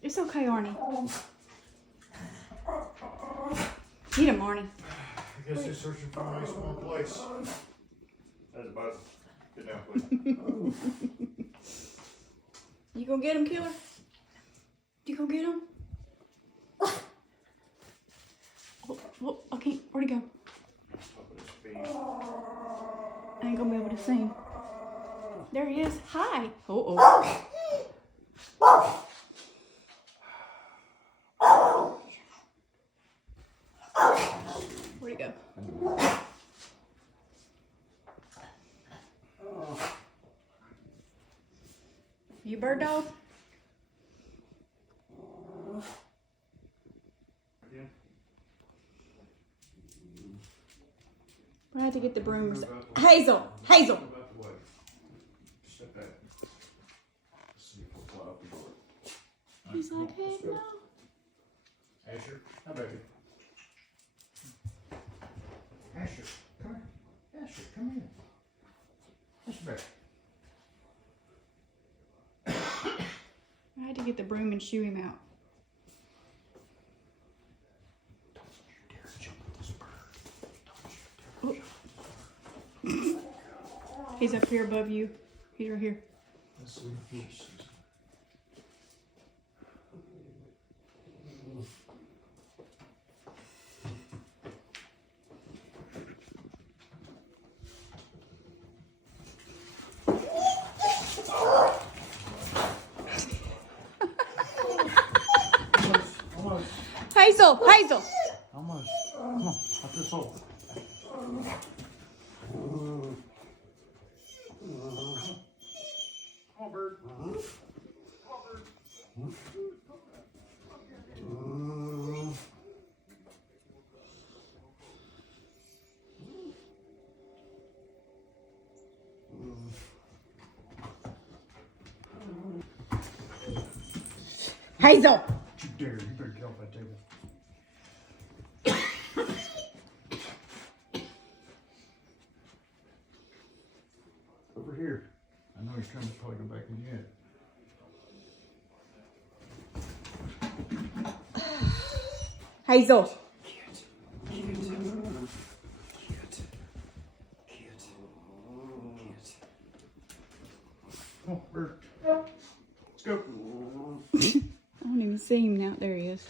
It's okay, Arnie. Get him, Arnie. I guess he's searching for a nice warm place. That's a buzz. Get down, please. You gonna get him, Killer? You gonna get him? Oh, I can't. Where'd he go? I ain't gonna be able to see him. There he is. Hi. Oh. Where'd he go? You bird dog? I had to get the brooms. Hazel! Step back. Let's see if we'll fly up the door. He's like, hey, no. Asher, how about you? Asher, come here. Asher, come here. Asher, back. I had to get the broom and shoo him out. Don't you dare jump at this bird. Don't you dare. He's up here above you. He's right here. Let's see if he sees. Hazel! Hazel! Almost. Come on, up this hole. Come on, bird. Come on, bird. Hazel! Don't you dare, you better get off that table. Over here. I know he's trying to probably go back in yet. Hazel! Come on, bird. Let's go. I don't even see him now. There he is.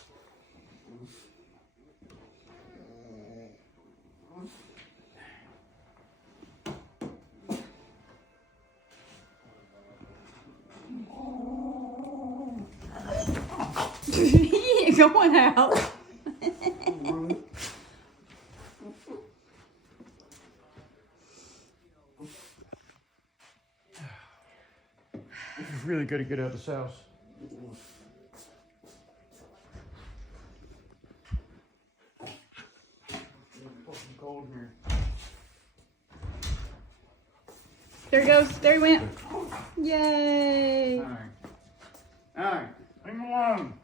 He ain't going out. You've really got to get out of this house. It's cold here. There he goes. There he went. Yay. All right. All right. Leave him alone.